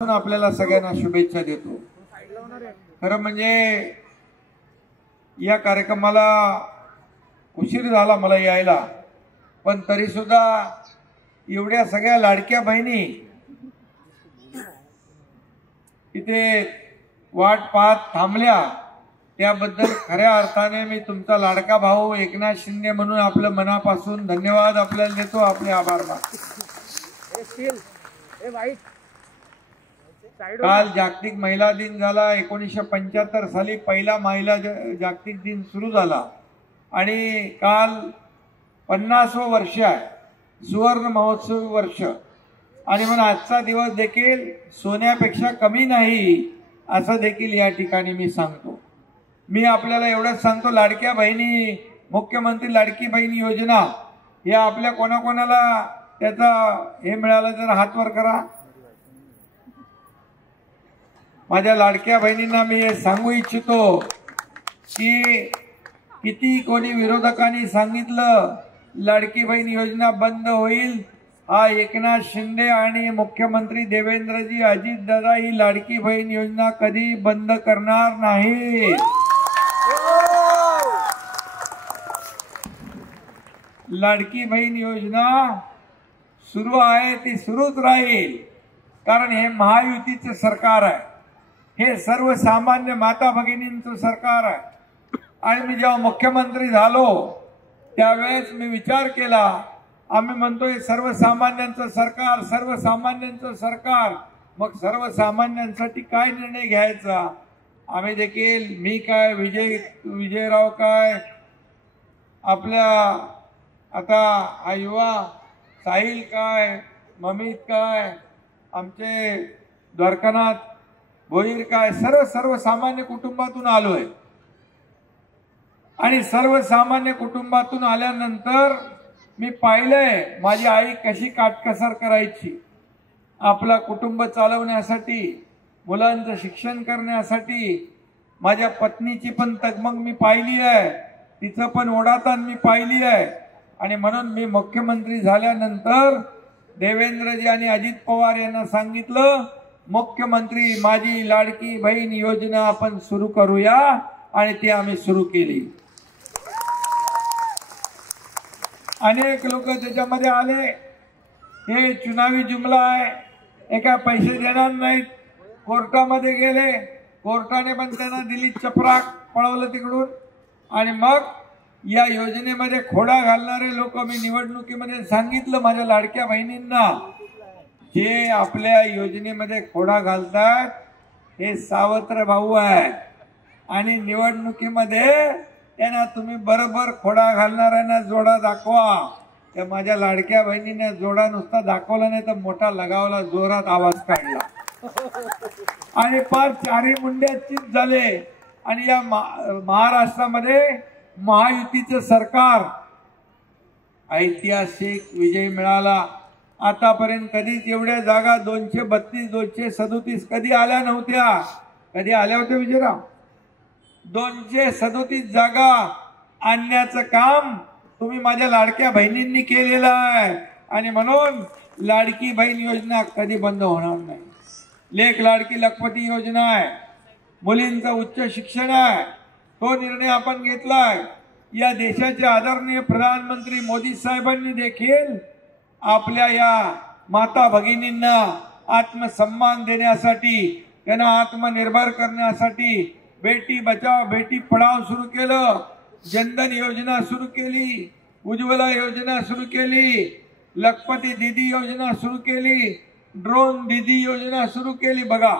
आपल्याला सगळ्यांना शुभेच्छा देतो। खरं म्हणजे या कार्यक्रमाला उशीर झाला मला यायला, पण तरी सुद्धा एवढ्या सगळ्या लाडक्या बहिणी इथे वाट पाहत थांबल्या त्याबद्दल खऱ्या अर्थाने मी तुमचा लाडका भाऊ एकनाथ शिंदे म्हणून आपलं मनापासून धन्यवाद आपल्याला देतो, आपले आभार मानतो। काल जागतिक महिला दिन झाला। 1975 साली पहिला महिला जागतिक दिन सुरू झाला आणि काल 50वं वर्ष आहे, सुवर्ण महोत्सव वर्ष। आणि म्हणून आजचा दिवस देखील सोन्यापेक्षा कमी नाही असं देखील या ठिकाणी मी सांगतो। मी आपल्याला एवढंच सांगतो, लाडक्या बहिणी, मुख्यमंत्री लाडकी बहीण योजना या आपल्या कोणाकोणाला त्याचा हे मिळालं तर हात वर करा। माझ्या लाडक्या बहिणींना मी हे सांगू इच्छितो की किती कोणी विरोधकांनी सांगितलं लाडकी बहीण योजना बंद होईल, हा एकनाथ शिंदे आणि मुख्यमंत्री देवेंद्रजी अजितदादा ही लाडकी बहीण योजना कधी बंद करणार नाही। लाडकी बहीण योजना सुरू आहे, ती सुरूच राहील, कारण हे महायुतीचे सरकार आहे, हे सर्वसामान्य माता भगिनींचं सरकार आहे। आणि मी जेव्हा मुख्यमंत्री झालो त्यावेळेस मी विचार केला, आम्ही म्हणतोय सर्वसामान्यांचं सरकार, सर्वसामान्यांचं सरकार, मग सर्वसामान्यांसाठी काय निर्णय घ्यायचा। आम्ही देखील, मी काय, विजयराव काय, आपल्या आता हा युवा साहिल काय, ममित काय, आमचे द्वारकानाथ भोईर काय, सर्वसामान्य कुटुंबातून आलोय। आणि सर्वसामान्य कुटुंबातून आल्यानंतर मी पाहिलंय माझी आई कशी काटकसर करायची आपला कुटुंब चालवण्यासाठी, मुलांचं शिक्षण करण्यासाठी। माझ्या पत्नीची पण तगमग मी पाहिली आहे, तिचं पण ओढाताण मी पाहिली आहे। आणि म्हणून मी मुख्यमंत्री झाल्यानंतर देवेंद्रजी आणि अजित पवार यांना सांगितलं, मुख्यमंत्री माझी लाडकी बहीण योजना आपण सुरू करूया, आणि ती आम्ही सुरू केली। अनेक लोक त्याच्यामध्ये आले, हे चुनावी जुमला आहे, हे काय पैसे देणार नाहीत, कोर्टामध्ये गेले, कोर्टाने पण त्यांना दिली चपराक, पळवलं तिकडून। आणि मग या योजनेमध्ये खोडा घालणारे लोक मी निवडणुकीमध्ये सांगितलं माझ्या लाडक्या बहिणींना, जे आपल्या योजनेमध्ये खोडा घालतात हे सावत्र भाऊ आहे, आणि निवडणुकीमध्ये त्यांना तुम्ही बरोबर खोडा घालणाऱ्यांना जोडा दाखवा। त्या माझ्या लाडक्या बहिणीने जोडा नुसता दाखवला नाही तर मोठा लगावला, जोरात आवाज काढला, आणि पार चारी मुंड्या चित झाले। आणि या महाराष्ट्रामध्ये महायुतीचं सरकार, ऐतिहासिक विजय मिळाला। आतापर्यंत कधीच एवढ्या जागा 232, 237 कधी आल्या नव्हत्या। कधी आल्या होत्या विजयराव? 237 जागा आणण्याचं काम तुम्ही माझ्या लाडक्या बहिणींनी केलेलं आहे, आणि म्हणून लाडकी बहीण योजना कधी बंद होणार नाही। लेख लाडकी लखपती योजना आहे, मुलींचं उच्च शिक्षण आहे, तो निर्णय आपण घेतलाय। या देशाचे आदरणीय प्रधानमंत्री मोदी साहेबांनी देखील आपल्या या माता भगिनींना आत्मसन्मान देण्यासाठी, त्यांना आत्मनिर्भर करण्यासाठी बेटी बचाव बेटी पढाओ सुरू केलं, जनधन योजना सुरू केली, उज्ज्वला योजना सुरू केली, लखपती दीदी योजना सुरू केली, ड्रोन दीदी योजना सुरू केली। बघा,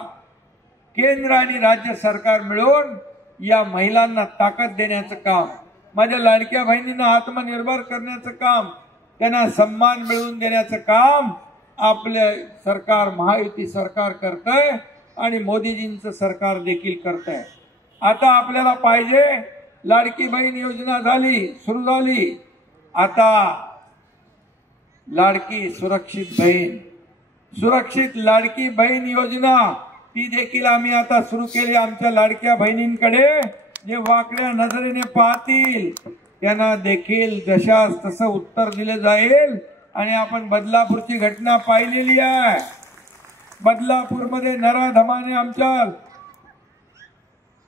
केंद्र आणि राज्य सरकार मिळून या महिलांना ताकद देण्याचं काम, माझ्या लाडक्या बहिणींना आत्मनिर्भर करण्याचं काम, त्यांना सन्मान मिळवून देण्याचं काम आपले सरकार, महायुती सरकार करतंय, आणि मोदीजींचं सरकार देखील करतंय। आता आपल्याला पाहिजे, लाडकी बहीण योजना झाली, सुरू झाली, आता लाडकी सुरक्षित बहीण, सुरक्षित लाडकी बहीण योजना ती देखील आम्ही आता सुरू केली। आमच्या लाडक्या बहिणींकडे जे वाकड्या नजरेने पाहतील त्यांना देखील जशास तसं उत्तर दिले जाईल। आणि आपण बदलापूरची घटना पाहिलेली आहे, बदलापूरमध्ये नराधमाने आमच्या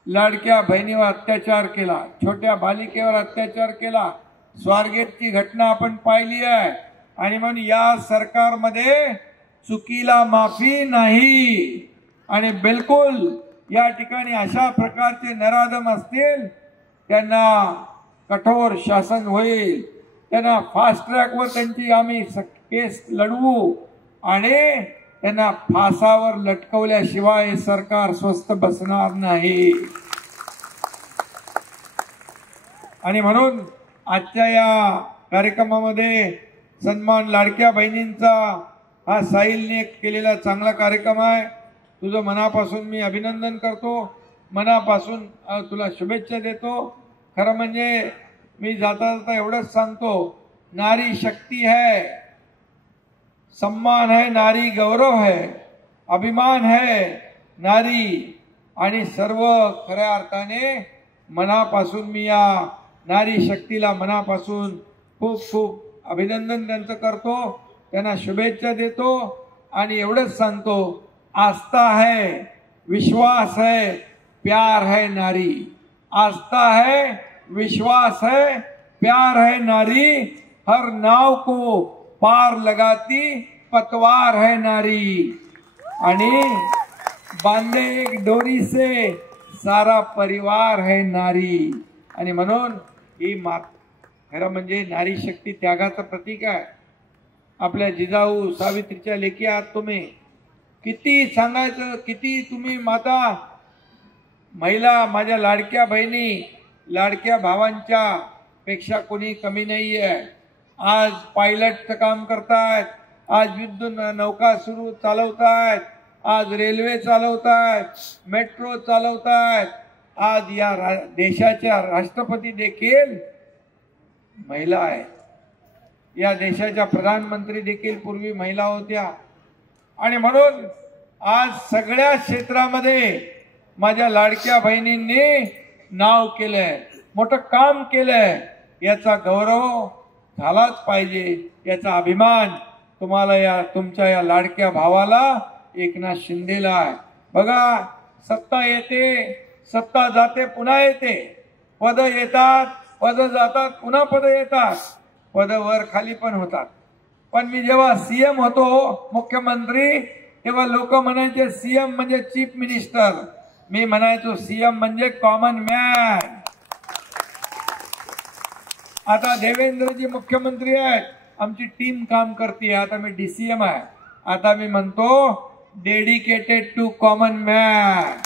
लाडक्या बहिणीवर अत्याचार केला, छोट्या बालिकेवर अत्याचार केला, स्वारगेटची घटना आपण पाहिली आहे। आणि म्हणून या सरकारमध्ये चुकीला माफी नाही। आणि बिलकुल या ठिकाणी अशा प्रकारचे नराधम असतील त्यांना कठोर शासन होईल, त्यांना फास्ट ट्रॅकवर त्यांची आम्ही केस लढवू आणि त्यांना फासावर लटकवल्याशिवाय सरकार स्वस्थ बसणार नाही। आणि म्हणून आजच्या या कार्यक्रमामध्ये सन्मान लाडक्या बहिणींचा हा साहिलने केलेला चांगला कार्यक्रम आहे। तुझं मनापासून मी अभिनंदन करतो, मनापासून तुला शुभेच्छा देतो। खरं म्हणजे मी जाता जाता एवढंच सांगतो, नारी शक्ती है, सम्मान है, नारी गौरव है, अभिमान है नारी। आणि सर्व खऱ्या अर्थाने मनापासून मी या नारी शक्तीला मनापासून खूप खूप अभिनंदन त्यांचं करतो, त्यांना शुभेच्छा देतो। आणि एवढंच सांगतो, आस्था है, विश्वास है, प्यार है नारी। आस्था है, विश्वास है, प्यार है नारी, हर नाव को पार लगाती पतवार है नारी। आणि बांधे एक डोरी से सारा परिवार है नारी। आणि म्हणून ही खरं म्हणजे नारी शक्ती त्यागाचं प्रतीक आहे। आपल्या जिजाऊ सावित्रीच्या लेखी आहात तुम्ही, किती सांगायचं, किती तुम्ही माता महिला, माझ्या लाडक्या बहिणी, लाडक्या भावांच्या पेक्षा कोणी कमी नाही आहे। आज पायलटचं काम करतायत, आज युद्ध नौका चालवतायत, आज रेल्वे चालवतायत, मेट्रो चालवतायत, आज या देशाच्या राष्ट्रपती देखील महिला आहे, या देशाच्या प्रधानमंत्री देखील पूर्वी महिला होत्या। आणि म्हणून आज सगळ्या क्षेत्रामध्ये माझ्या लाडक्या बहिणींनी नाव केलंय, मोठं काम केलंय, याचा गौरव झालाच पाहिजे, याचा अभिमान तुम्हाला या तुमच्या या लाडक्या भावाला एकनाथ शिंदेला आहे। बघा, सत्ता येते, सत्ता जाते, पुन्हा येते, पद येतात, पद जातात, पुन्हा पद येतात, पद वर खाली पण होतात। पण मी जेव्हा सीएम होतो, मुख्यमंत्री, तेव्हा लोक म्हणायचे सीएम म्हणजे चीफ मिनिस्टर, मी म्हणायचो सीएम म्हणजे कॉमन मॅन। आता देवेंद्रजी मुख्यमंत्री आहेत, आमची टीम काम करते, आता मी डीसीएम आहे, आता मी म्हणतो डेडिकेटेड टू कॉमन मॅन।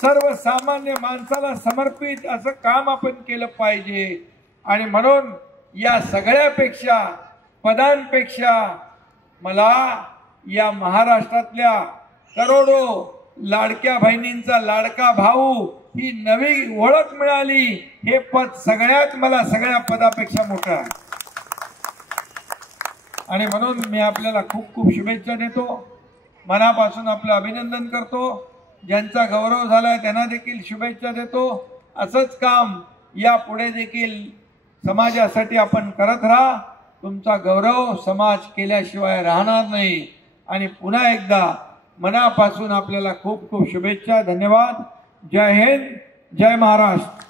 सर्वसामान्य माणसाला समर्पित असं काम आपण केलं पाहिजे। आणि म्हणून या सगळ्यापेक्षा, पदांपेक्षा मला या महाराष्ट्रातल्या करोडो लाडक्या बहिणींचा लाडका भाऊ ही नवी ओळख मिळाली, हे पद सगळ्यात मला सगळ्या पदापेक्षा मोठं आहे। आणि म्हणून मी आपल्याला खूप खूप शुभेच्छा देतो, मनापासून आपलं अभिनंदन करतो। ज्यांचा गौरव झालाय त्यांना देखील शुभेच्छा देतो। असंच काम यापुढे देखील समाजासाठी आपण करत राहा, तुमचा गौरव समाज केल्याशिवाय राहणार नाही। आणि पुन्हा एकदा मनापासून आपल्याला खूप खूप शुभेच्छा, धन्यवाद। जय हिंद, जय महाराष्ट्र।